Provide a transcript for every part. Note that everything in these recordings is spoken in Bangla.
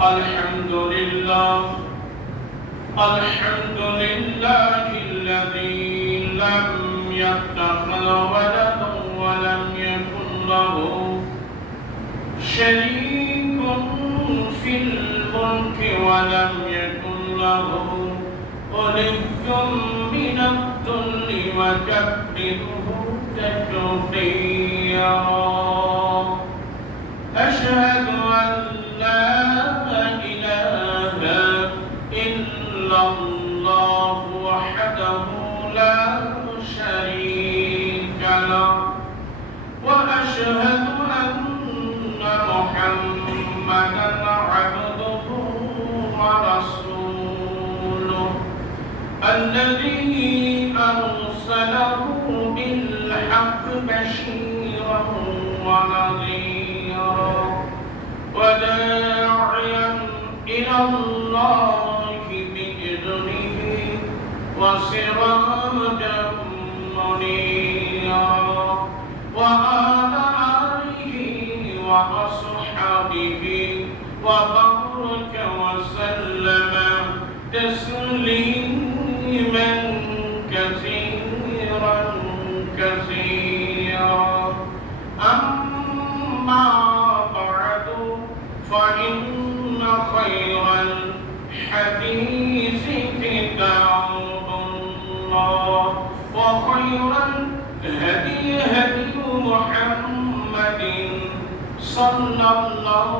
الحمد لله الحمد لله الذي لم يتخذ ولدا ولم يكن له شريك في الملك ولم يكن له ولي من الذل وكبره تكبيرا أشهد أن لا إله إلا الله وحده لا شريك له وأشهد أن محمدا عبده ورسوله الذي أرسله بالحق بشيرا ونذيرا وداعيا إلى الله بإذنه وسراجا منيرا وعلى آله وأصحابه وبارك وسلم تسليما كثيرا كثيرا أما بعد فإن خير الحديث كتاب الله وخير الهدي هدي محمد صلى الله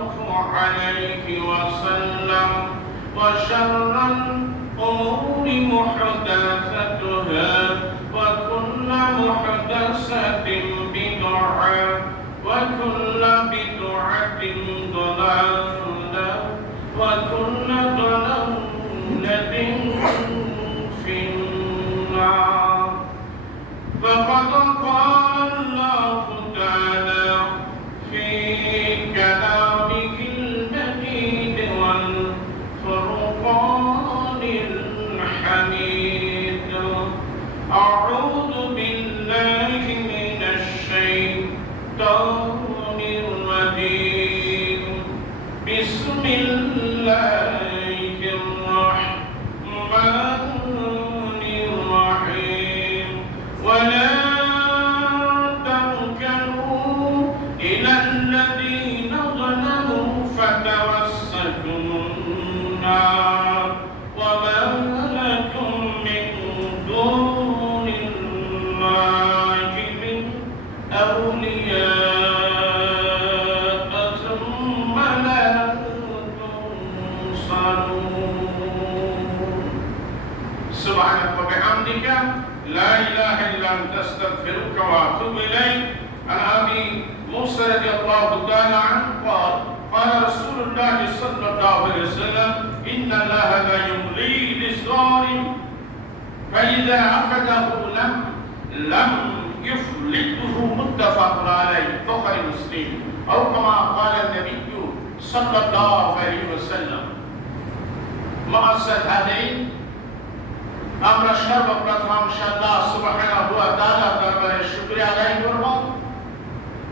عليه وسلم وشر الأمور محدثاتها وكل محدثة بدعة وكل بدعة ضلالة وكل ضلالة في النار فقد قال الله تعالى في كلامه المجيد والفرقان الحميد أعوذ بالله من الشيطان الرجيم بسم الله الرحمن الرحيم ولا تركنوا إلى الذين ظلموا فتمسكم النار وما لكم من دون الله من أولياء ثم لا تنصرون سبحانك وبحمدك لا إله إلا أنت أستغفرك وأتوب إليك عن أبي موسى رضي الله تعالى عنه قال قال رسول الله صلى الله عليه وسلم إن الله لا يملي للظالم فإذا أخذه لم يفلته متفق عليه بخاري مسلم أو كما قال النبي صلى الله عليه وسلم معاشر الحاضرين আমরা সর্বপ্রথম আল্লাহ সুবহানাহু ওয়া তাআলা দরবারে শুকরিয়া আদায় করব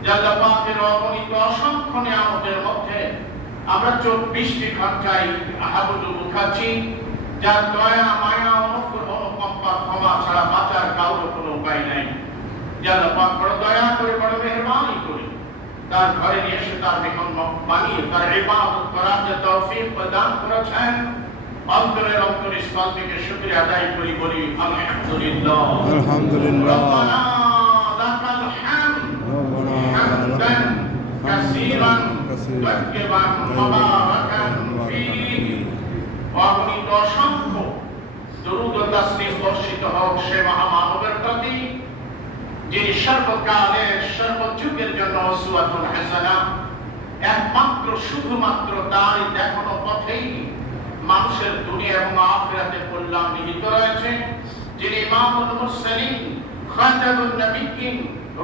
যে আল্লাহ পাকের অগণিত অসংখ্য নিয়ামতের মধ্যে আমরা 24টি ঘন্টায় আহাবুদু খাচ্ছি যার দয়া মায়া অনুগ্রহ অনুকম্পা ক্ষমা ছাড়া বাঁচার কারো কোনো উপায় নাই যে আল্লাহ পাক বড় দয়া করে বড় মেহেরবানি করে তার ঘরে নিয়ে এসে তার মেহমান বানিয়ে তার ইবাদত করার যে তৌফিক প্রদান করেছেন অন্তরের অন্তরস্থল থেকে শুকরিয়া আদায় করি বলি আলহামদুলিল্লাহ আলহামদুলিল্লাহ রব্বানা লাকাল হামদ হামদান কাসীরান তাইয়িবান মুবারাকান ফীহি অগণিত অসংখ্য দরুদ ও তাসলিম বর্ষিত হোক সে মহামানবের প্রতি যিনি সর্বকালের সর্বযুগের জন্য উসওয়াতুল হাসানাহ একমাত্র শুধুমাত্র তারই দেখানো পথেই মানুষের দুনিয়া এবং আখিরাতে কল্যাণ নিহিত রয়েছে যিনি ইমামুল মুরসালিন খাতামুন নবিয়্যিন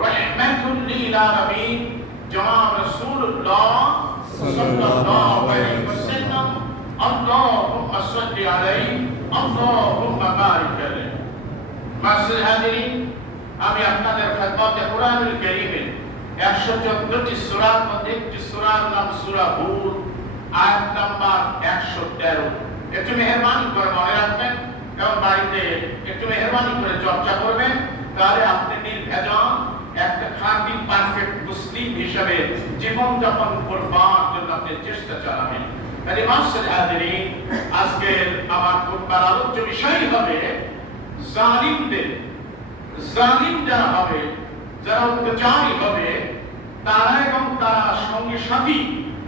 রাহমাতুল লিল আলামিন জনাব রাসূলুল্লাহ সাল্লাল্লাহু আলাইহি ওয়াসাল্লাম আল্লাহুম্মা সাল্লি আলাইহি আল্লাহুম্মা বারিক আলাইহি মাসিল হাদিরিন আমি আপনাদের খেদমতে কোরআনুল কারীমের 114টি সূরার মধ্যে একটি সূরার নাম সূরা হুদ, আয়াত নাম্বার 113। একটু মেহেরবানি করে মনে রাখবেন এবং বাড়িতে একটু মেহেরবানি করে চর্চা করবেন, তাহলে আপনি নির্ভেজাল একটা খাঁটি পারফেক্ট মুসলিম হিসেবে জীবন যাপন করবার জন্য আপনি চেষ্টা চালাবেন। তাই মাসের হাজিরিন, আজকের আমার খুতবার আলোচ্য বিষয় হবে জালিম যারা হবে, যারা অত্যাচারী হবে, তারা এবং তারা সঙ্গে সাথী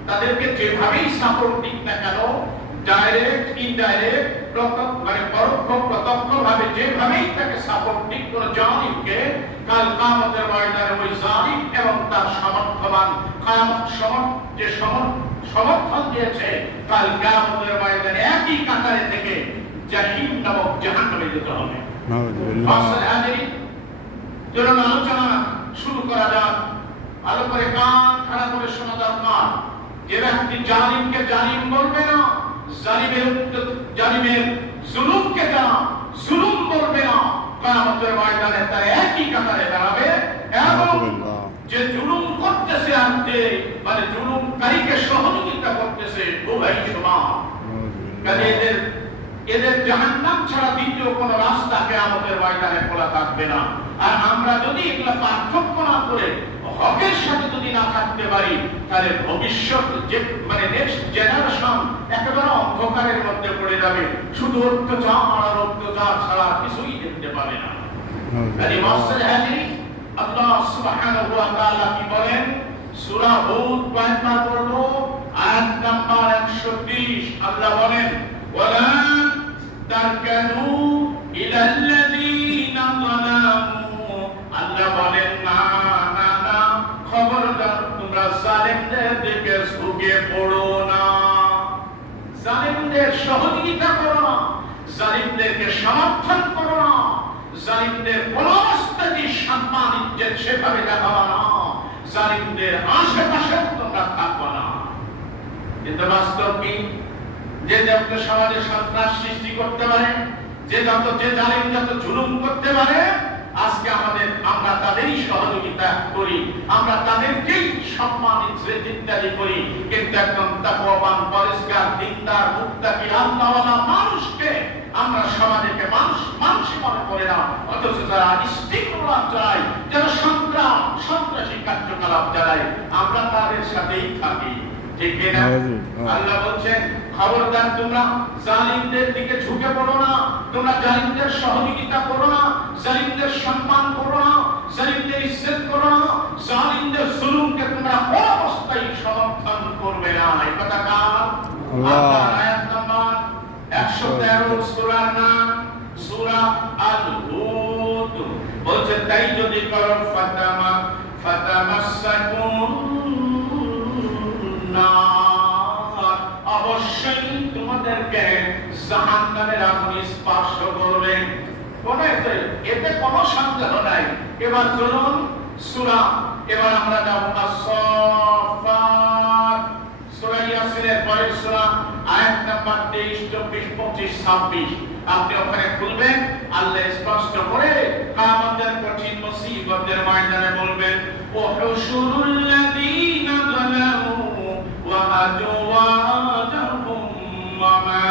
তাদেরকে যেভাবেই সাপোর্ট দিক না কেন, ডাইরেক্ট ইনডাইরেক্ট পরোক্ষ প্রত্যক্ষ ভাবে যেভাবেই তাকে সাপোর্ট দিক কোন জালিমকে, কাল কিয়ামতের ময়দানে ওই জালিম এবং তার সমর্থন দিয়েছে, কাল কিয়ামতের ময়দানে একই কাতারে থেকে জাহিম নামক জাহান্নামে যেতে হবে। চলুন আলোচনা শুরু করা যাক। ভালো করে কান খাড়া করে শোনা দরকার। যে ব্যক্তি জালিমকে জালিম বলবে না, জালিমের জুলুমকে যারা জুলুম বলবে না, কিয়ামতের ময়দানে তারা একই কাতারে দাঁড়াবে। এবং যে জুলুম করতেছে আর যে জুলুমকারীকে সহযোগিতা করতেছে, উভয় সমান। কাজে এদের জাহান্নাম ছাড়া দ্বিতীয় কোন রাস্তা কিয়ামতের ময়দানে খোলা থাকবে না। আর আমরা যদি এগুলা পার্থক্য না করে হকের সাথে যদি না থাকতে পারি, তাহলে ভবিষ্যৎ যে নেক্সট জেনারেশন একেবারে অন্ধকারের মধ্যে পড়ে যাবে, শুধু অত্যাচার ছাড়া কিছুই দেখতে পাবে না। আল্লাহ সুবহানাহু ওয়া তাআলা কি বলেন? সূরা হুদ কয়েকবার পড়ব, আয়াত নাম্বার 130। আল্লাহ বলেন, ওয়ালা তারকানু ইলাল্লাযীনা যালামু। আল্লাহ বলেন, না না না, খবরদার তোমরা জালিমদের দিকে ঝুঁকে পড়ো না, জালিমদের সহযোগিতা করো না, জালিমদেরকে সমর্থন করো না, জালিমদের কোন অবস্থাতেই সম্মান ইজ্জত সেভাবে দেখাবা না, জালিমদের আশেপাশে তোমরা থাকবা না। কিন্তু বাস্তব কি? যে যত সমাজে সন্ত্রাস সৃষ্টি করতে পারে, যে জালিম যত জুলুম করতে পারে, আজকে আমরা তাদেরই সহযোগিতা করি, আমরা তাদেরকেই সম্মান ইত্যাদি করি। কিন্তু একদম তাকওয়াবান, পরেশগার, দিনদার, মুত্তাকি, আল্লাহওয়ালা মানুষকে আমরা সমাজকে মানুষই মনে করে না, অথচ যারা ইস্তিগফার চালায়, যারা সন্ত্রাসী কার্যকলাপ চালায়, আমরা তাদের সাথেই থাকি। ঠিক না? আল্লাহ বলছেন, খবরদার তোমরা জালিমদের দিকে ঝুঁকে পড়ো না, তোমরা জালিমদের সহযোগিতা করো না, জালিমদের সম্মান করো না, জালিমদের ইজ্জত করো না, জালিমদের জুলুমকে তোমরা কোন অবস্থায় সমর্থন করবে না। এই কথা কার? আল্লাহ। আয়াত নাম্বার 113 সূরার নাম সূরা আল হুদ। বলছে, তাই যদি করো ফাতামাসসাকুম নার, অবশ্যই তোমাদেরকে জাহান্নামের আগুন স্পর্শ করবে। এতে কোনো সন্দেহ নাই। এবার চলুন এবার আমরা যাব আস-সাফফাত, সূরা ইয়াসিনের পরের সূরা, আয়াত নাম্বার 23, 24, 25, 26। আপনি ওখানে খুলবেন, আল্লাহ স্পষ্ট করে কিয়ামতের কঠিন মুসিবতের ময়দানে বলবেন, ওয়াহুশুরুল লাযীনা যালামু ওয়া আজওয়াজুহুম ওয়া মা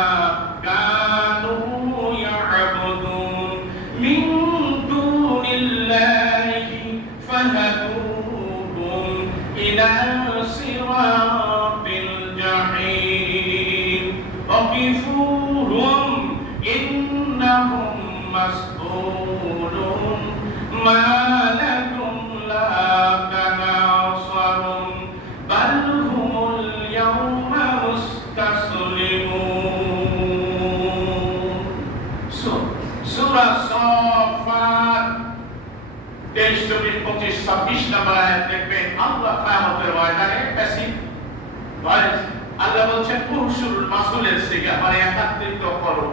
কানু ইয়াবুদুন মিন দুনিল্লাহি ফাহাদুহুম ইলা সিরাতিল জাহিম ওয়াকিফুহুম ইন্নাহুম মাসউলুন মা লাকুম লা তানাসারুন বাল হুমুল ইয়াওমা মুস্তাসলিমুন। সূরা সাফফাত 23, 24, 25 নম্বর আয়াত দেখবেন। আল্লাহ কিয়ামতের ময়দানে প্যাসিভ ভয়েস, আল্লাহ বলছেন উহশুরুল মাসউলের সিগা, মানে একত্রিত করো।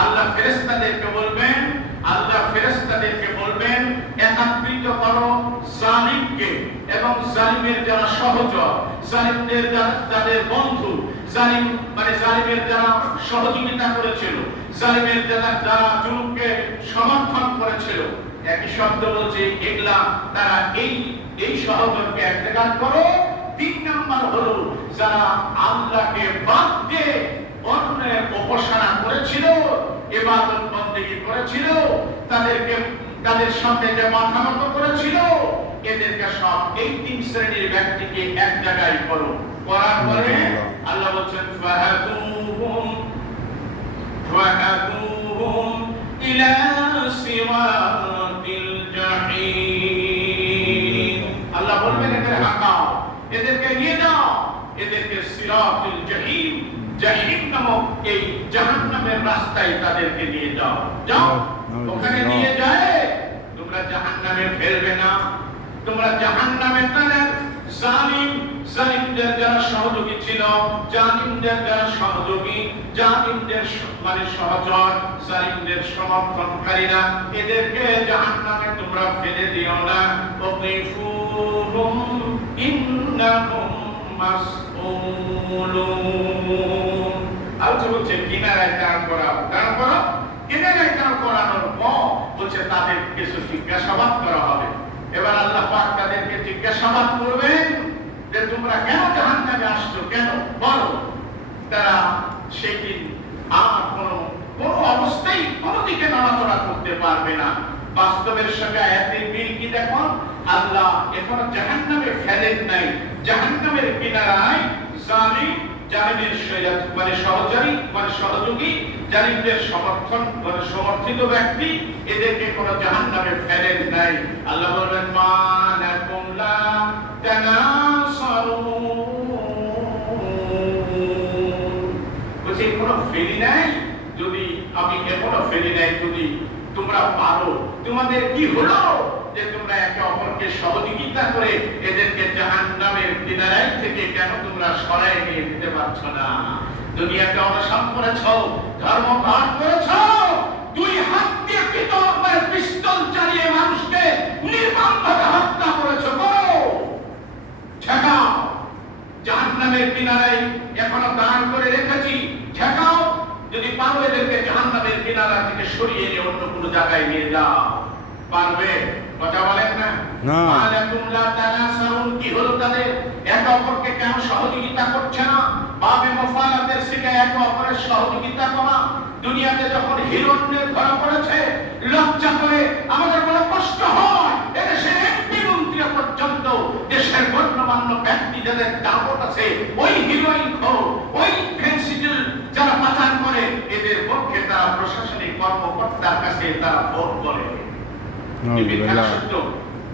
আল্লাহ ফেরেশতাদেরকে বলবেন একত্রিত করো জালিমকে এবং জালিমের যারা সহচর, জালিমদের যাদের বন্ধু, জালিমের যারা সহযোগিতা করেছিল, জালিমের যারা জুলুমকে সমর্থন করেছিল। একই শব্দ বলছে, এগুলা তারা এই এই সহযোগকে ইন্তেকাল করো। 3 নাম্বার হলো যারা আল্লাহকে বাদ দিয়ে অন্যের উপাসনা করেছিল, ইবাদত বন্দেগী করেছিল, তাদের সামনে যে মাথা নত করেছিল, এদেরকে সব এই 3 শ্রেণীর ব্যক্তিকে এক জায়গায় করো। করার পরে আল্লাহ বলেন ফাহাদুহুম ইলা সিরাতিল জাহিম। আল্লাহ বলবেন এদের হাঁকাও, এদেরকে নিয়ে যাও, এদেরকে সিরাতুল জাহিম, জাহিম নামক এই জাহান্নামের রাস্তায় তাদেরকে নিয়ে যাও। যাও, ওখানে নিয়ে যায় তোমরা জাহান্নামে ফেলবে না। তোমরা জাহান্নামে তাদের জালিমদের যারা সহযোগী ছিল, জালিমদের যারা সহযোগী, জালিমদের মানে সহচর, জালিমদের সমর্থনকারীরা, এদেরকে জাহান্নামে তোমরা ফেলে দিও না। ওয়াকিফুহুম ইন্নাহুম মাসউলুন। আল্লাহ বলছে কিনারায় দাঁড় করাও, দাঁড় করাও। কিনারায় দাঁড় করানোর পর বলছে তাদের কিছু জিজ্ঞাসাবাদ করা হবে। এবার আল্লাহ পাক তাদেরকে জিজ্ঞাসাবাদ করবেন যে তোমরা কেন জাহান্নামে আসছো, কেন বলো। তারা সেই দিন আর কোন অবস্থায় কোন দিকে নড়াচড়া করতে পারবে না। বাস্তবের সঙ্গে আয়াতের মিল কি দেখো, আল্লাহ এখন জাহান্নামে ফেলেন নাই। জাহান্নামের কিনারায় জালিম, জালিমের মানে সহচারী মানে সহযোগী, জালিমদের সমর্থিত ব্যক্তি, এদেরকে কোন জাহান্নামে ফেলেন নাই। আল্লাহ বলেন মা লাকুম লা তানাসারুন। বলছে কোনো ফেলি নাই, যদি আমি এখনো ফেলি নাই, যদি তোমরা পারো, তোমাদের কি হলো যে তোমরা একে অপরকে সহযোগিতা করে এদেরকে জাহান্নামের কিনারায় থেকে কেন তোমরা সরায় নিয়ে দিতে পারছো না? দুনিয়াতে অনশন করেছো, ধর্মঘট করেছো, 2 হাত দিয়ে পিস্তল চালিয়ে মানুষকে নির্মমভাবে হত্যা করেছো। ঠেকাও, জাহান্নামের কিনারায় এখনো দাঁড় করে রেখেছি, ঠেকাও। যদি পারো এদেরকে জাহান্নামের কিনারা থেকে সরিয়ে নিয়ে অন্য কোনো জায়গায় নিয়ে যাও। পারবে? কথা বলেন না। কি হলো তাদের? একে অপরকে কেন সহযোগিতা করছে না? বাবে মুফালাতের শিখে একে অপরের সহযোগিতা করা। দুনিয়াতে যখন হিরণ্যের ধরা পড়েছে, লজ্জা করে আমাদের বড় কষ্ট হয়। এদেশের এমপি মন্ত্রী পর্যন্ত, দেশের গণ্যমান্য ব্যক্তি যাদের দাপট আছে, ওই হিরোইন খোর, ওই ফেন্সিডিল যারা পাচার করে, এদের পক্ষে তারা প্রশাসনিক কর্মকর্তার কাছে তারা ভোট করে।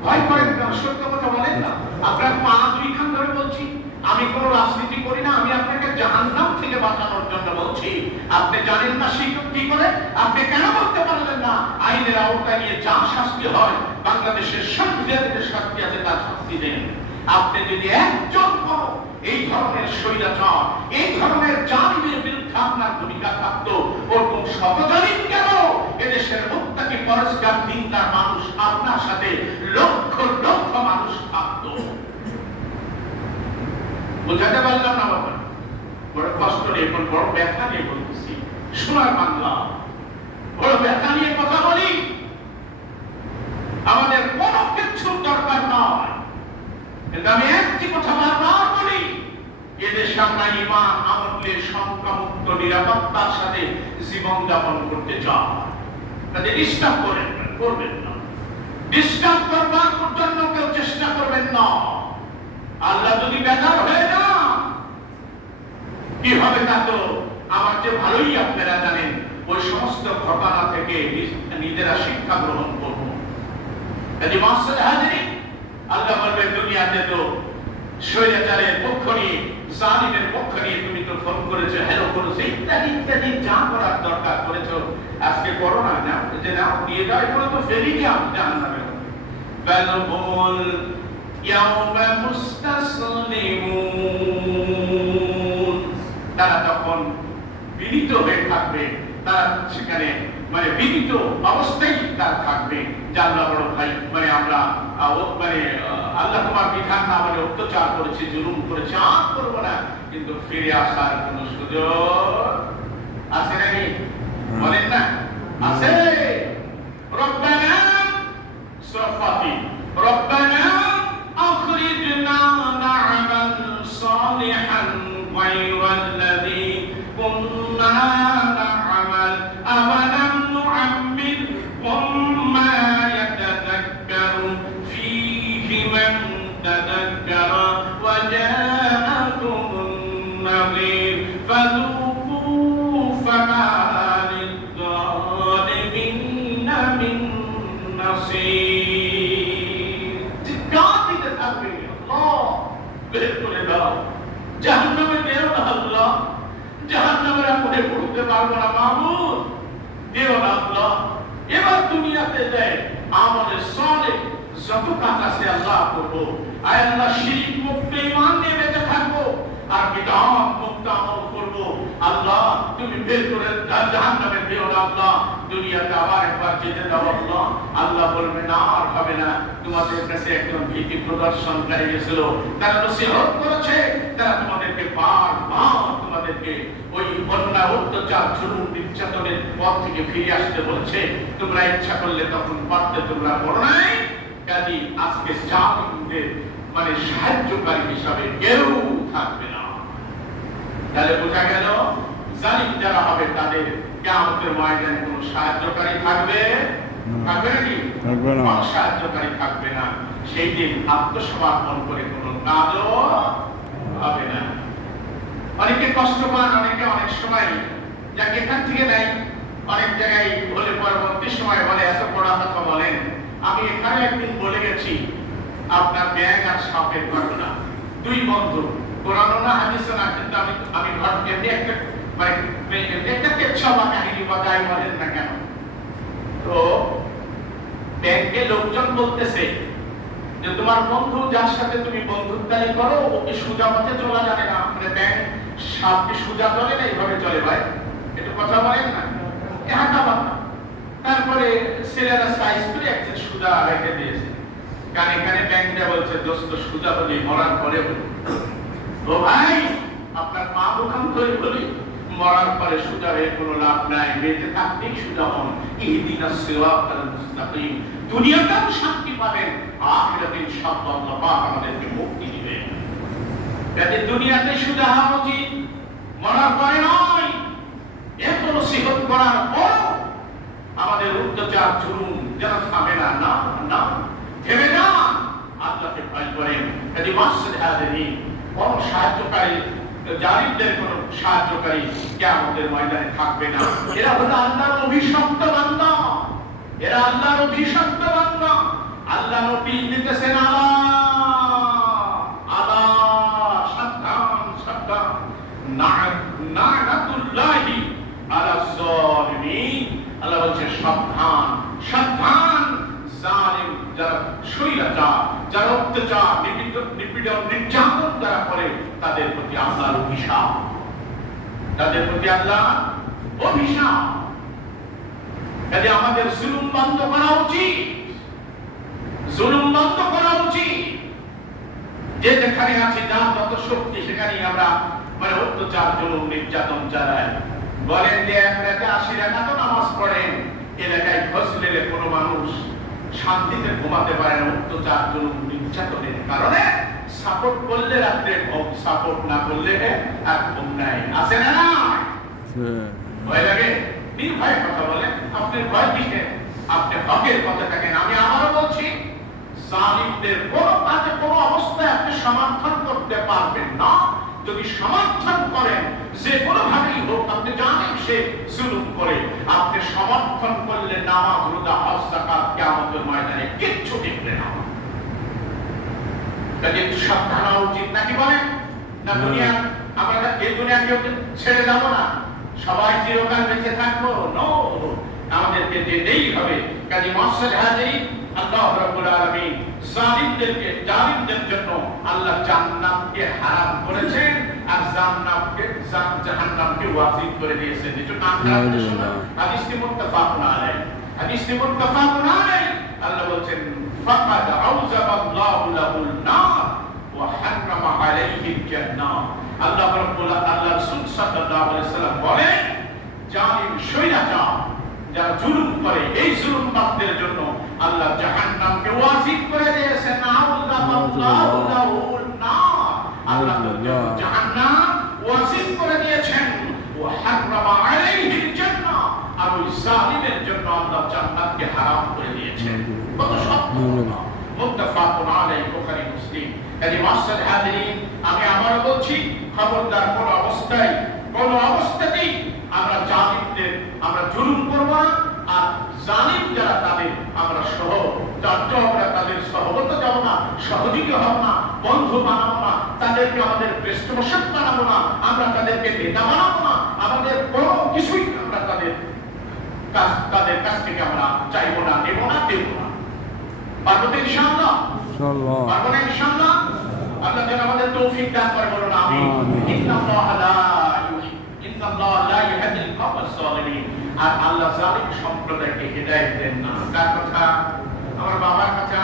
ভয় করেন না, সত্য কথা বলেন না। আপনার পা 2 খান ধরে বলছি, আমি কোন রাজনীতি করি না, আমি আপনাকে জাহান্নাম থেকে বাঁচানোর জন্য বলছি। আপনি জানেন না শিক্ষক কি করে? আপনি কেন বলতে পারলেন না আইনের আওতায় নিয়ে যা শাস্তি হয়, বাংলাদেশের সংবিধানে যে শাস্তি আছে তার শাস্তি দেন। আপনি যদি একজন কোন এই ধরনের স্বৈরাচার, এই ধরনের জালিমের বিরুদ্ধে আপনার ভূমিকা থাকতো, ওরকম শতজালিম কেন এদেশের মুত্তাকি পরেশগার দিনদার মানুষ আপনার সাথে লক্ষ লক্ষ মানুষ থাকতো। বুঝাতে পারলাম না বাবা? বড় কষ্ট নিয়ে, বড় ব্যথা নিয়ে বলতেছি। সোনার বাংলা, বড় ব্যথা নিয়ে কথা বলি। আমাদের কোনো কিছুর দরকার নয়, কিন্তু আমি একটি কথা বারবার বলি, এদেশে আমরা ঈমান আমলে সংখ্যামুক্ত নিরাপত্তার সাথে জীবন যাপন করতে চাই। তাদের ডিস্টার্ব করবেন না, ডিস্টার্ব করবার জন্য কেউ চেষ্টা করবেন না। আল্লাহ যদি বেজার হয়ে যান, কি হবে তা তো আমার যে ভালোই আপনারা জানেন। ওই সমস্ত ঘটনা থেকে নিজেরা শিক্ষা গ্রহণ করব। আল্লাহ বলবে দুনিয়াতে তো স্বৈরাচারের পক্ষ নিয়ে, জালিমের পক্ষ নিয়ে তুমি তো ফোন করেছো, হ্যালো করেছো, ইত্যাদি ইত্যাদি যা করার দরকার করেছো, আজকে করো না, যে না নিয়ে যাও, এগুলো তো ফেলি দিয়ে আমি জাহান্নামে। বালহুল ইয়াউমা মুস্তাসলিমুন। তারা তখন বিনীত হয়ে থাকবে, তারা সেখানে মানে বিনীত অবস্থায় তারা থাকবে। আল্লাহ বড় ভাই, মানে আমরা আল্লাহ তোমার বিধান না মানে অত্যাচার করেছি, জুলুম করেছি, আর করবো না। কিন্তু ফিরে আসার কোন সুযোগ আছে নাকি? বলেন না, আছে? রব্বানা সফাতি রব্বানা الذي كنا نعمل أولم نعمركم ما يتذكر فيه من تذكر وجاءكم النذير فذوقوا فما للظالمين من نصير تكاتي تتحبي الله بهتكم لباو জাহান্নামে দেও না আল্লাহ, জাহান্নামের আগুনে পড়তে পারবো না মাবুদ, দেও না আল্লাহ। এবার দুনিয়াতে দেয় আমলে সালেহ যত কাজ আছে আল্লাহ করবো, আয় আল্লাহ শিরক মুক্ত ঈমান নিয়ে বেঁচে থাকবো আর বিদআত মুক্ত আমল করবো। আল্লাহ তুমি বের করে জাহান্নামে দেও না আল্লাহ, দুনিয়াতে আবার একবার যেতে দাও আল্লাহ। আল্লাহ বলবে না আর হবে না, তোমাদের কাছে একজন ভীতি প্রদর্শনকারী গেছিল, তারা নসিহত করেছে, তারা তোমাদেরকে বারবার তোমাদেরকে ওই অন্যায় অত্যাচার জুলুম নির্যাতনের পথ থেকে ফিরে আসতে বলেছে। তোমরা ইচ্ছা করলে তখন পারতে, তোমরা করো নাই। কাজী আজকে জালিমদের মানে সাহায্যকারী হিসাবে কেউ থাকবে না। তাহলে বোঝা গেল জালিম যারা হবে তাদের কিয়ামতের ময়দানে কোনো সাহায্যকারী থাকবে নাকি? থাকবে না, সাহায্যকারী থাকবে না। সেই দিন আত্মসমর্পণ করে কোনো কাজও হবে না। অনেকে কষ্ট পান, অনেকে অনেক সময় যাকে এখান থেকে নেয় অনেক জায়গায় বলে পরবর্তী সময় বলে এত বড় কথা বলেন। আমি এখানে একদিন বলে গেছি আপনার ব্যাগ আর সাপের ঘটনা। দুই বন্ধু, কোরআন না হাদিস না, কিন্তু আমি ঘটনা একটা মানে একটা কেচ্ছা বা কাহিনী বা যাই বলেন না কেন, তো ব্যাংকে লোকজন বলতেছে যে তোমার বন্ধু যার সাথে তুমি বন্ধুত্বাই করো ওকে সোজা পথে চলা যাবে না, মানে ব্যাংক সাপকে সোজা চলে না, এইভাবে চলে ভাই, একটু কথা বলেন না, হাঁটা বাঁকা। তারপরে ছেলেরা সাইজ করে একজন সোজা রেখে দিয়েছে, কানে কানে ব্যাংকটা বলছে দোস্ত সোজা বলি মরার পরে বলি। ও ভাই আপনার মা দোকান করে বলি মরার পরে সোজা হয়ে কোনো লাভ নাই, বেঁচে থাকতেই সোজা হন। ইহদিনাস সিরাতাল মুস্তাকিম, দুনিয়াতেও শান্তি পাবেন, আখিরাতে ইনশাআল্লাহ আল্লাহ পাক আমাদেরকে মুক্তি দিবেন। যাতে দুনিয়াতে সোজা হওয়া উচিত, মরার পরে নয়। এত নসিহত করার পর আমাদের অত্যাচার জুলুম যেন থামে না, না না থেমে না। আল্লাহকে ভয় করেন। কাজী মাসুদ হাজারি কোন সাহায্যকারী জালিমদের কোন সাহায্যকারী কিয়ামতের ময়দানে থাকবে না। এরা হলো আল্লাহর অভিশপ্ত বান্দা, এরা আল্লাহর অভিশপ্ত বান্দা। আল্লাহ নবী দিতেছেন আলা সাবধান সাবধান, না'নাতুল্লাহি আলা যালিমিন। আল্লাহ বলছে সাবধান সাবধান, জালিম যারা স্বৈরাচার, যারা অত্যাচার নিপীড়ন নির্যাতন যারা করে তাদের প্রতি আল্লাহর অভিশাপ, তাদের প্রতি আল্লাহ অভিশাপ। কাজে আমাদের জুলুম বন্ধ করা উচিত, জুলুম বন্ধ করা উচিত। যে যেখানে আছে যার যত শক্তি সেখানে আমরা মানে অত্যাচার জুলুম নির্যাতন চালাই। বলেন যে এক রাতে 80 রাকাত নামাজ পড়েন, এলাকায় ফজলের কোনো মানুষ শান্তিতে ঘুমাতে পারে না অত্যাচার জুলুম নির্যাতনের কারণে। সাপোর্ট করলে রাত্রে ঘুম, সাপোর্ট না করলে আর ঘুম নাই। আছে না না? ভয় লাগে? নির্ভয় কথা বলেন। আপনি ভয় কিসের? আপনি হকের কথা থাকেন। আমি আবারও বলছি, জালিমদের কোনো কাজে কোনো অবস্থায় আপনি সমর্থন করতে পারবেন না। যদি সমর্থন করেন যে কোনো ভাবেই হোক, আপনি জানেন সে জুলুম করে, আপনি সমর্থন করলে নামাজ রোজা হজ যাকাত কিয়ামতের ময়দানে কিচ্ছু টিকবে না। তাহলে সাবধান হওয়া উচিত নাকি বলেন না? দুনিয়া আমরা এই দুনিয়াকে ছেড়ে যাবো না, সবাই চিরকাল বেঁচে থাকবো, নো, আমাদেরকে যেতেই হবে। কাজী মাসুদ হাজারি আল্লাহ রাব্বুল আলামিন জালিমদের জন্য আল্লাহ জান্নাতকে হারাম করেছেন আর জাহান্নামকে ওয়াজিব করে দিয়েছেন। এজন্য হাদিসটি মুত্তাফাকুন আলাইহি, হাদিসটি মুত্তাফাকুন আলাইহি। আল্লাহ বলেন ফাকাদ আউজাবাল্লাহু লাহুল নার ওয়া হারামা আলাইহিল জান্নাহ। আল্লাহ রাসূল সাল্লাল্লাহু আলাইহি ওয়াসাল্লাম বলেন, জালিম শৈরাচার যারা জুলুম করে, এই জুলুমবাজদের জন্য আল্লাহ জাহান্নামকে ওয়াজিব করে দিয়েছেন। আউযাবাল্লাহু লাহুল নার, আল্লাহ জাহান্নাম ওয়াজিব করে ওয়া হারামা আলাইহিল জান্নাহ, আর ওই জালিমের জন্য আল্লাহ জান্নাতকে হারাম করে দিয়েছেন। কত সত্য কথা, মুত্তাফাকুন আলাইহি, বুখারী মুসলিম। এই মাসআল হাদিরিন, আমি আবারও বলছি, খবরদার কোন অবস্থাতেই আমরা জালিমদের আমরা জুলুম করব না, আর জালিম যারা তাদের আমরা আমরা তাদের সহবত যাব না, সহযোগী হব না, বন্ধু বানাবো না, তাদেরকে আমাদের পৃষ্ঠপোষক বানাবো না, আমরা তাদেরকে নেতা বানাবো না, আমাদের কোনো কিছুই আমরা তাদের কাছ থেকে আমরা চাইবো না, নেবো না, দেবো না। পারবো তো ইনশাআল্লাহ? পারবো না ইনশাআল্লাহ? আল্লাহ যেন আমাদের তৌফিক দান করে, বলুন আমিন। ইন্নাল্লাহা লা ইয়াহদিল কওমাস যালিমিন। আর আল্লাহ জালিম সম্প্রদায়কে হিদায়াত দেন না। কার কথা? আমার বাবার কথা।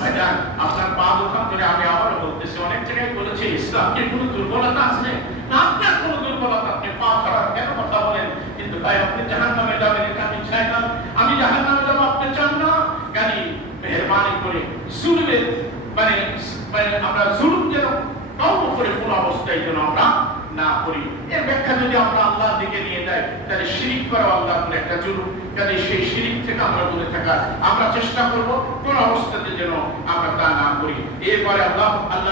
ভাইজান, আপনার পা দোকান ধরে আমি আবারও বলতেছি, অনেক জায়গায় বলেছি ইসলামকে কোনো দুর্বলতা আছে না, আপনার কোনো দুর্বলতা, আপনি পা খারাপ কেন কথা বলেন? কিন্তু ভাই, আপনি জাহান্নামে যাবেন, এটা আমি চাই না। আমি জাহান্নামে যাবো, আপনি চান না। কাজে মেহেরবানি করে জুলুমের মানে আমরা জুলুম যেন কারোর উপরে কোনো অবস্থায় যেন আমরা না করি। এর ব্যাখ্যা যদি আমরা আল্লাহর দিকে নিয়ে যাই, তাহলে শিরিক করা আল্লাহর উপরে একটা জুলুম। কাজে সেই শিরিক থেকে আমরা দূরে থাকার আমরা চেষ্টা করব, কোন অবস্থাতে যেন আমরা তা না করি। এরপরে আল্লাহ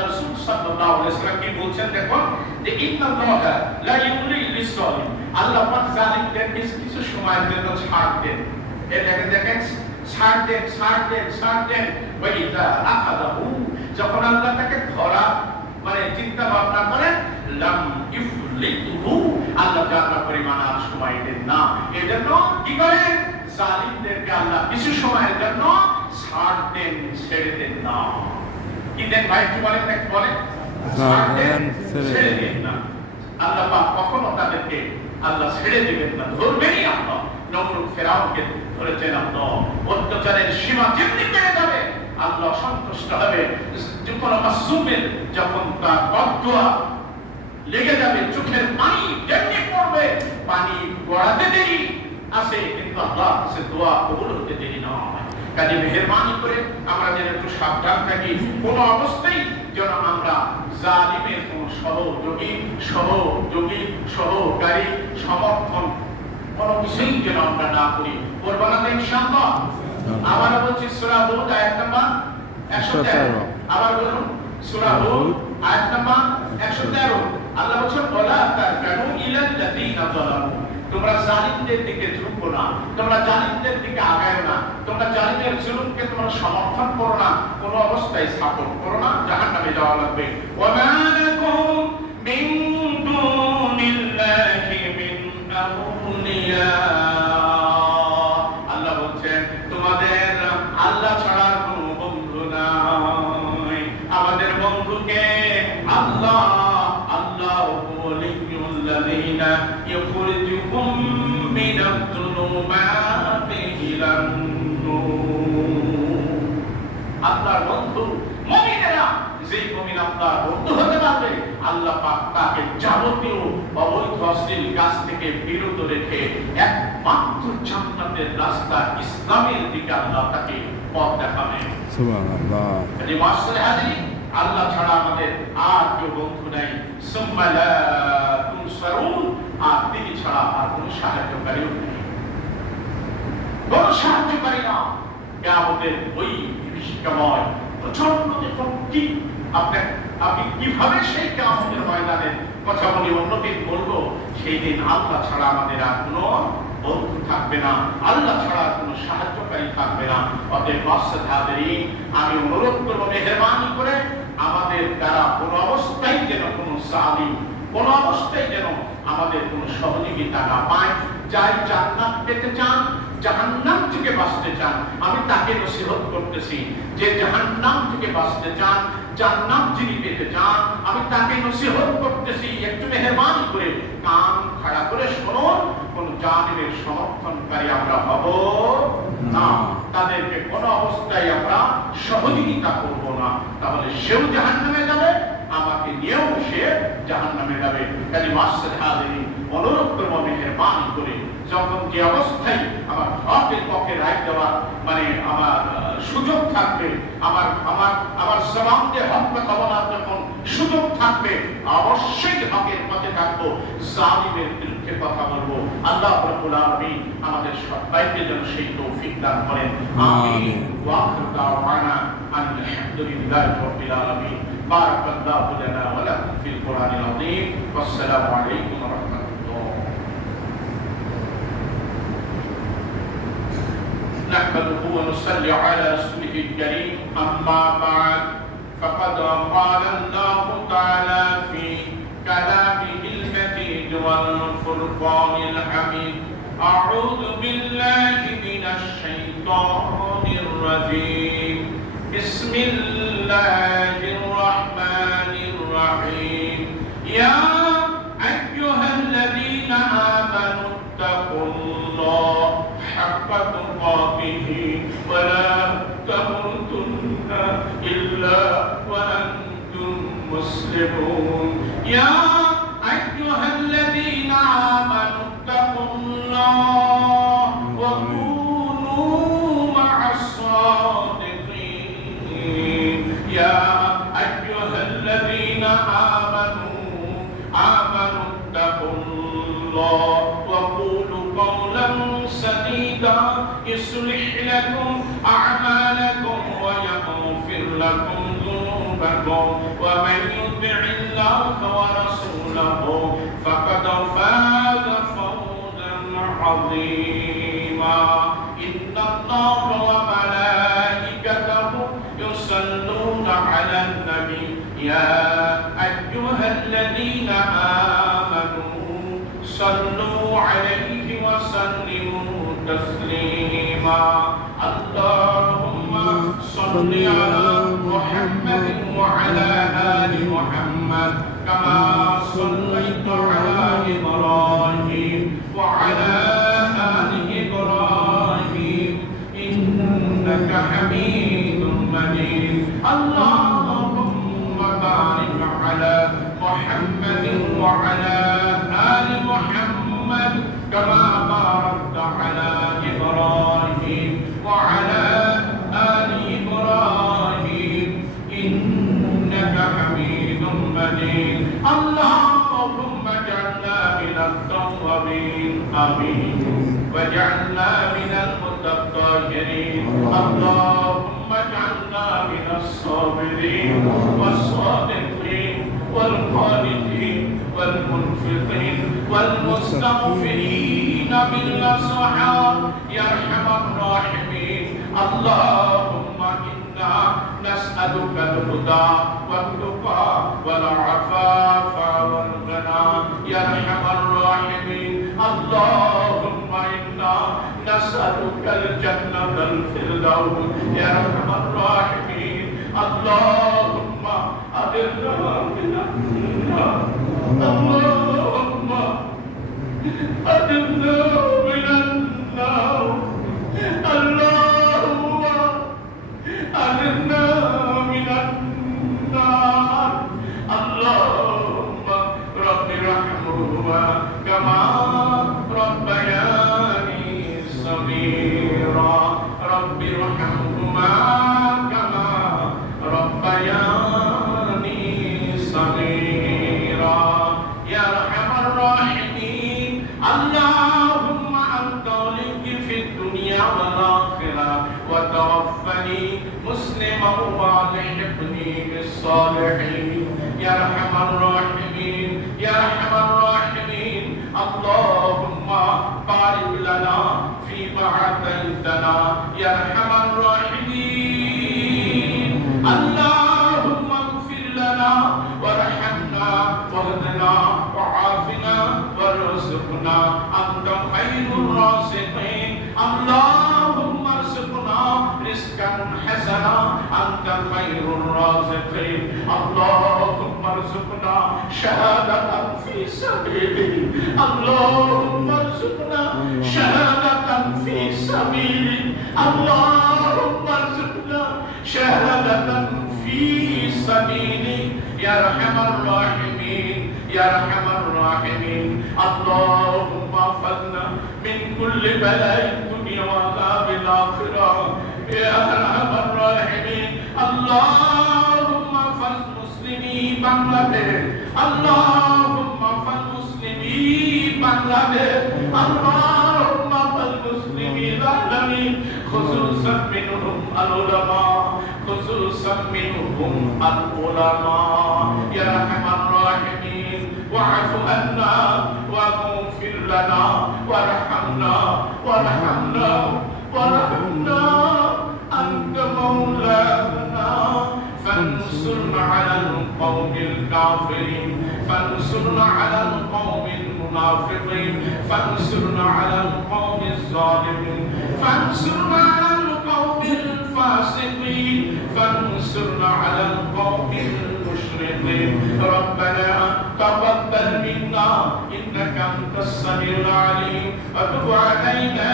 রাসূল সাল্লাল্লাহু আলাইহি ওয়াসাল্লাম কি বলছেন দেখুন, যে ইন্নাল্লাহা লা ইউলি লিস-সালিম, আল্লাহ পাক জালিমদেরকে কিছু সময়ের জন্য ছাড় দেন। এই দেখেন ছাড় দেন। ওয়াইদা আখাদাহু, যখন আল্লাহ তাকে ধরা মানে চিন্তা ভাবনা করেন, লাম ইফলিতুহু, আল্লাহ জান্নাত পরিমাণ আর সময় দেন না। এজন্য কি করেন? জালিমদেরকে আল্লাহ কিছু সময়ের জন্য ছাড় দেন, ছেড়ে দেন না। কি দেন ভাই, একটু বলেন, একটু বলেন। ছাড় দেন, ছেড়ে দেন না। আল্লাহ পাক কখনো তাদেরকে আল্লাহ ছেড়ে দিবেন না, ধরবেনই। আল্লাহ নমরুদ ফেরাউনকে ধরেছেন, আল্লাহ অত্যাচারের সীমা যেমনি বেড়ে যাবে আল্লাহ সন্তুষ্ট হবে। যখন মাসুমের যখন তার বদদুয়া লেগে যাবে, চোখের পানি যেমনি পড়বে, পানি গড়াতে দেরি আছে, কিন্তু আল্লাহ কাছে দোয়া কবুল হতে দেরি না হয়। কাজে মেহেরবানি করে আমরা যেন একটু সাবধান থাকি, কোনো অবস্থায় যেন আমরা জালিমের কোন সহকারী সমর্থন কোনো কিছুই যেন আমরা না করি। করব না তো ইনশাআল্লাহ? আবার বলছি সূরা হুদ আয়াত নাম্বার 113, আবার বলুন সূরা হুদ আয়াত নাম্বার 113। আল্লাহ বলেন, ওয়ালা তারকানু ইলাল লাযিনা যালামু, তোমরা জালিমদের দিকে ঝুঁকো না, তোমরা জালিমদের দিকে আগায়ো না, তোমরা জালিমের জুলুমকে তোমরা সমর্থন করো না, কোনো অবস্থায় সাপোর্ট করো না, জাহান্নামে যাওয়া লাগবে। ওয়া মা লাকুম মিন দুনিল্লাহি মিন আউলিয়া, আল্লাহ বলছেন তোমাদের আল্লাহ ছাড়া কোনো বন্ধু নাই। আমাদের বন্ধুকে আল্লাহ ওয়ালিয়ুল্লাযিনা ইখরিজুকুম মিনাজ-যুলুমাতি ইলান-নূর, আল্লাহর বন্ধু মুমিনেরা, যেই মুমিন আল্লাহর বন্ধু হতে পারবে, আল্লাহ পাক তাকে যাবতীয় অবৈধ অশ্লীল কাজ থেকে বিরত রেখে একমাত্র জান্নাতের রাস্তা ইসলামের দিকে আল্লাহ তাকে পথ দেখাবেন। সুবহানাল্লাহ। এই মাসলে হাজির, আল্লাহ ছাড়া আমাদের আর কেউ বন্ধু নাই। সুম্মা লা তুনসারুন, আর তিনি ছাড়া আর কোনো সাহায্যকারীও নেই, কোনো সাহায্যকারী না। কিয়ামতের ওই বিভীষিকাময় প্রচন্ড যখন কি আপনি কিভাবে সেই কিয়ামতের ময়দানের কথা বলি, অন্যদিন বলবো, সেই দিন আল্লাহ ছাড়া আমাদের আর কোনো বন্ধু থাকবে না, আল্লাহ ছাড়া কোনো সাহায্যকারী থাকবে না। অতএব মাসহাদিরিন, আমি অনুরোধ করবো মেহেরবানি করে আমাদের দ্বারা কোনো অবস্থায় যেন কোনো জালিম কোনো অবস্থায় যেন আমাদের কোনো সহযোগিতা না পায়। যাই জান্নাত পেতে চান, জাহান্নাম থেকে বাঁচতে চান, আমি তাকে নসিহত করতেছি যে জাহান্নাম থেকে বাঁচতে চান, জান্নাত যিনি পেতে চান, আমি তাকে নসিহত করতেছি, একটু মেহেরবানি করে কান খাড়া করে শুনুন, কোন জালিমের সমর্থনকারী আমরা হব না, তাদেরকে কোন অবস্থায় আমরা সহযোগিতা করব না, তাহলে সেও জাহান্নামে যাবে, আমাকে নিয়েও সে জাহান্নামে যাবে। কাজে মাসহাদিরিন, অনুরোধ করব মেহেরবানি করে যখন যে অবস্থায় আমার হকের পক্ষে রায় দেওয়া মানে আমার সুযোগ থাকবে, আমার জবান দিয়ে হক কথা বলার যখন সুযোগ থাকবে, অবশ্যই হকের পথে থাকবো, জালিমের বিরুদ্ধে কথা বলবো। আল্লাহ রাব্বুল আলামিন আমাদের সবাইকে যেন সেই তৌফিক দান করেন। আমিন। ওয়া আখিরু দাওয়ানা আলহামদুলিল্লাহি রাব্বিল আলামিন। বারাকাল্লাহু লানা ওয়া লাকুম ফিল কুরআনিল আযীম। ওয়াসসালামু আলাইকুম ওয়া রাহমাতুল্লাহ। نحمده ونصلي على رسوله الكريم. أما بعد فقد قال الله تعالى في كلامه المجيد والفرقان الحميد: أعوذ بالله من الشيطان الرجيم. بسم الله الرحمن الرحيم. يا أيها الذين آمنوا اتقوا الله حق تقاته ولا تموتن إلا وأنتم مسلمون. يا أيها الذين آمنوا اتقوا الله وكونوا مع الصادقين. يا أيها الذين آمنوا اتقوا الله وقولوا قولا سديدا يصلح لكم أعمالكم ويغفر لكم ذنوبكم ومن يطع الله ورسوله فقد فاز فوزا عظيما. إن الله وملائكته يصلون على النبي. يا أيها الذين آمنوا صلوا عليه وسلموا تسليما. اللهم صل على محمد وعلى آل محمد كما صليت على إبراهيم وعلى آل إبراهيم إنك حميد مجيد. اللهم بارك على محمد وعلى آل محمد كما باركت على إبراهيم وعلى آل إبراهيم إنك حميد مجيد. اللهم اجعلنا من التوابين آمين واجعلنا من المتطهرين. اللهم اجعلنا من الصابرين والصادقين والقانتين والمنفقين والمستغفرين بالأسحار يا أرحم الراحمين. اللهم إنا نسألك الهدى والتقى والعفاف والغنى يا أرحم الراحمين. اللهم إنا نسألك الجنة الفردوس يا أرحم الراحمين. اللهم أجرنا من النار. اللهم أجرنا من النار. اللهم أجرنا من النار. اللهم رب ارحمهما كما ربياني صغيرا. رب ارحمهما كما ربياني صغيرا يا أرحم الراحمين. اللهم أنت ولي في الدنيا والآخرة وتوفني مسلما والحقني بالصالحين يا أرحم الراحمين يا أرحم الراحمين. اللهم بارك لنا فيما أعطيتنا يا أرحم الراحمين. اللهم اغفر لنا وارحمنا واهدنا وعافنا وارزقنا أنت خير الرازقين. اللهم ارزقنا رزقا حسنا أنت خير الرازقين. اللهم ارزقنا شهادة في سبيلك. اللهم ارزقنا شهادة في سبيلك. اللهم ارزقنا شهادة في سبيلك يا أرحم الراحمين يا أرحم الراحمين. الراحمين اللهم احفظنا من كل بلاء الدنيا وعذاب الآخرة يا أرحم الراحمين اللهم احفظ مسلمي بنغلاديش اللهم احفظ مسلمي بنغلاديش اللهم احفظ مسلمي العالمين خصوصا منهم العلماء خصوصا منهم العلماء يا أرحم الراحمين واعف عنا واغفر لنا وارحمنا أنت مولانا فانصرنا على القوم الكافرين فانصرنا على القوم المنافقين فانصرنا على القوم الظالمين فانصرنا على القوم الفاسقين فانصرنا على القوم المشركين ربنا تقبل منا إنك أنت السميع العليم وتب علينا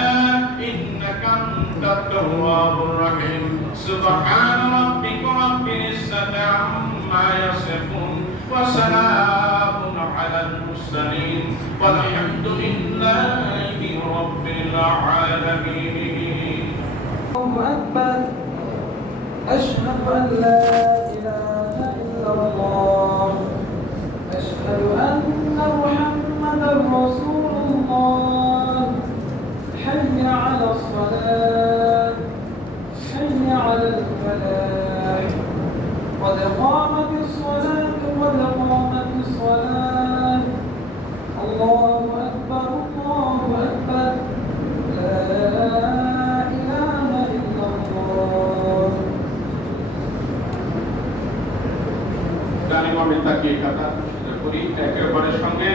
إنك أنت التواب الرحيم سبحان ربك رب العزة عما يصفون وسلام على المرسلين والحمد لله رب العالمين. الله أكبر أشهد أن لا إله إلا الله أشهد أن محمدا رسول الله حي على الصلاة حي على الفلاح قد قامت الصلاة قد قامت الصلاة الله أكبر الله أكبر لا إله إلا الله. আমি তাকিয়ে কাটা করি একেবারে সঙ্গে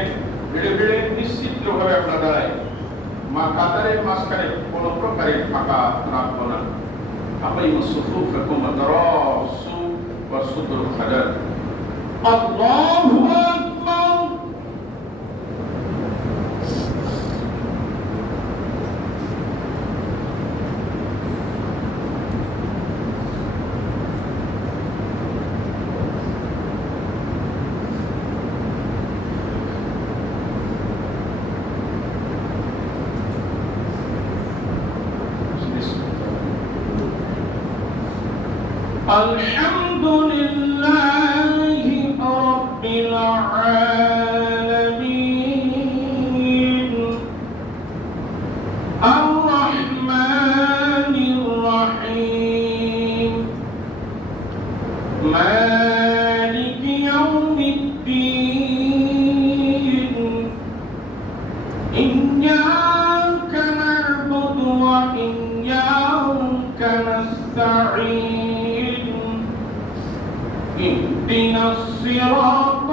ভিড়ে ভিড়ে নিশ্চিতভাবে আমরা দাঁড়াই মা কাতারের মাঝখানে কোনো প্রকারে ফাঁকা রাখবো না أقيم صفوفكم وتراصوا وارصدوا الخلل الله أكبر الحمد لله رب العالمين الرحمن الرحيم مالك يوم الدين إياك نعبد وإياك نستعين اهدنا الصراط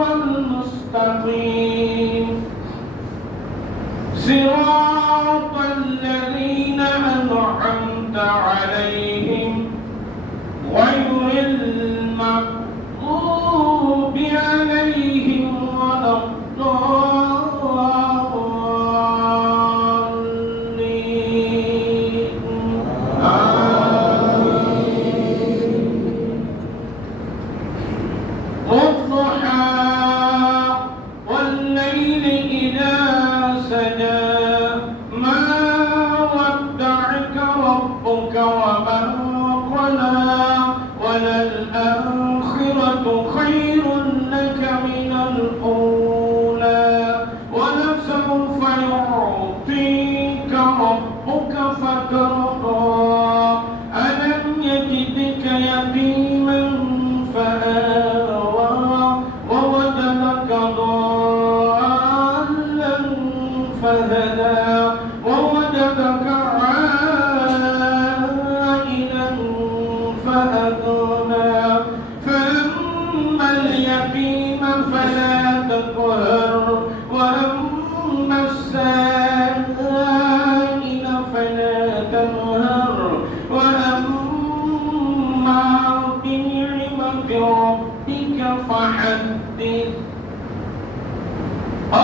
المستقيم صراط الذين أنعمت عليهم غير المغضوب عليهم ولا الضالين والضحى والليل إذا سجى ما ودعك ربك وما قلى وللآخرة خير لك من الأولى ولسوف يعطيك ربك فترضى ألم يجدك يتيما فآوى ووجدك ضالا فهدى ووجدك عائلا فأغنى فأما اليتيم فلا تقهر وأما السائل فلا تنهر وأما بنعمة ربك فحدث.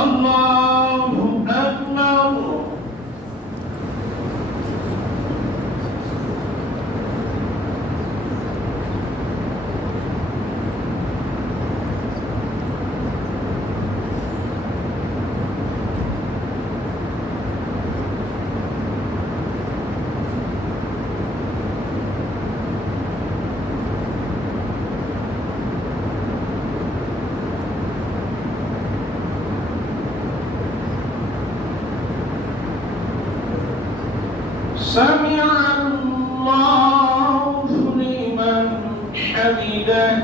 الله أكبر سمع الله لمن حمده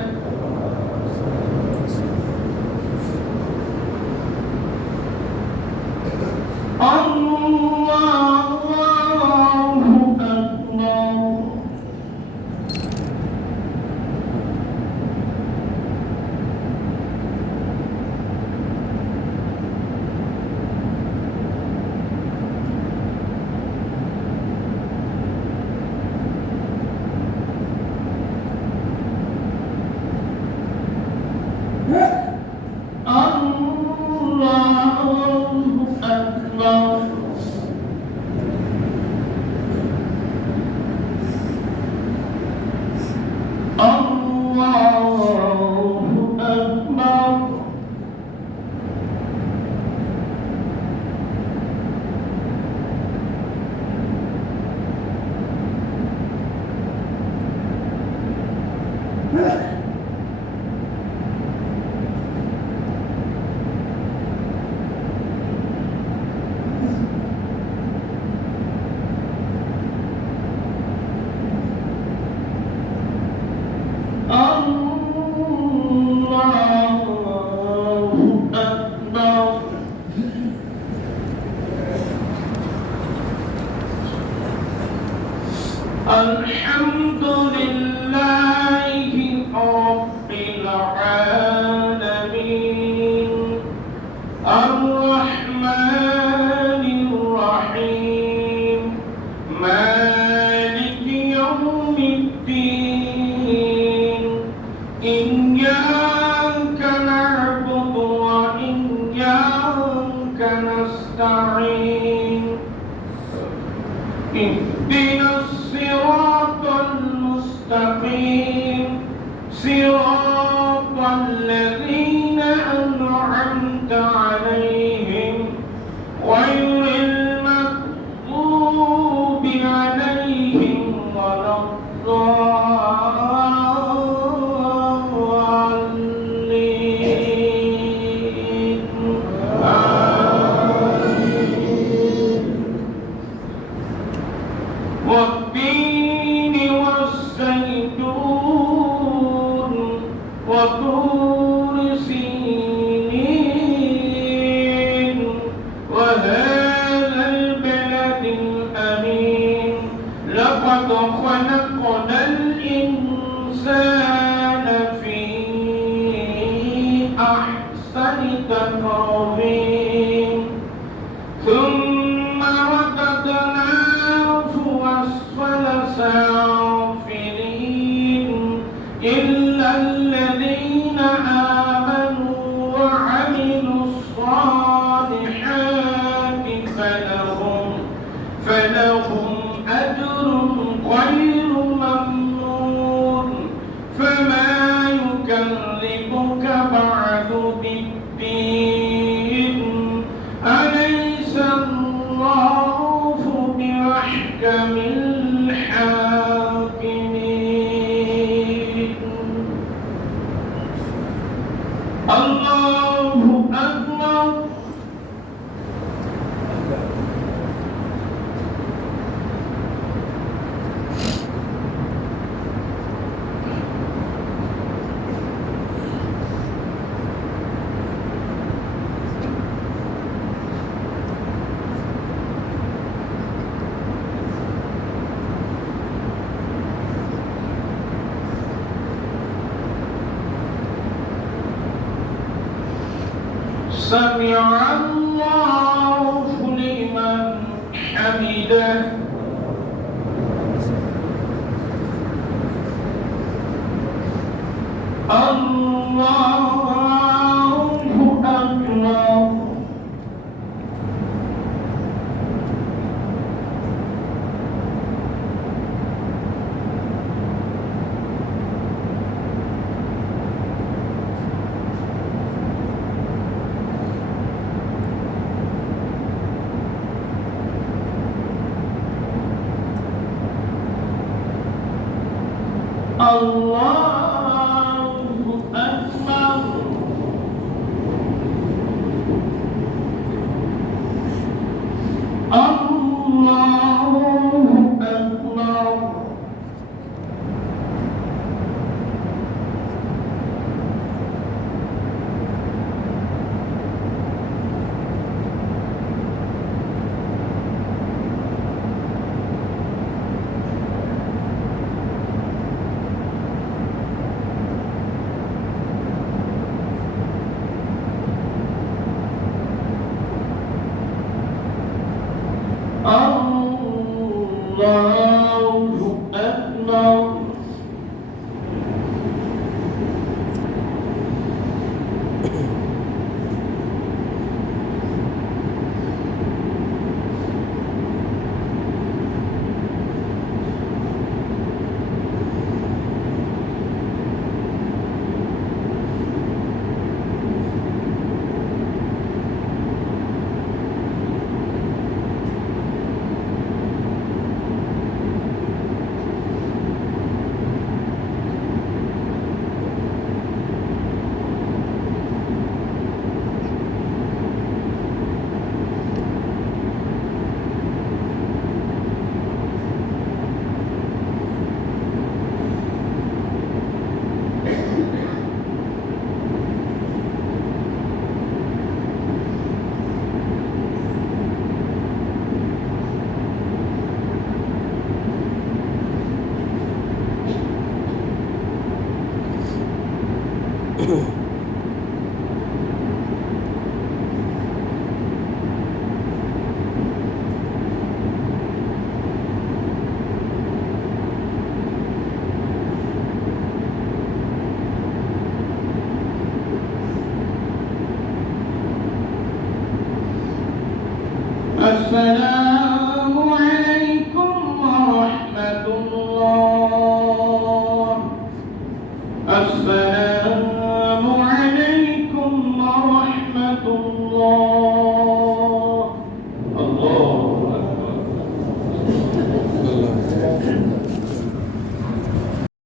الله أكبر الحمد لله رب العالمين الرحمن الرحيم مالك يوم الدين إياك نعبد وإياك نستعين اهدنا الصراط المستقيم صراط الذين أنعمت عليهم غير المغضوب عليهم ولا الضالين آمين والتين والزيتون وطور سينين وهذا البلد الأمين لقد خلقنا الإنسان في أحسن تقويم ثم رددناه أسفل سافلين إلا الذين آمنوا وعملوا الصالحات فلهم أجر غير ممنون فما يكذبك بعد بالدين أليس الله بأحكم الحاكمين الله أكبر سمع الله لمن حمده الله أكبر الله أكبر الله السلام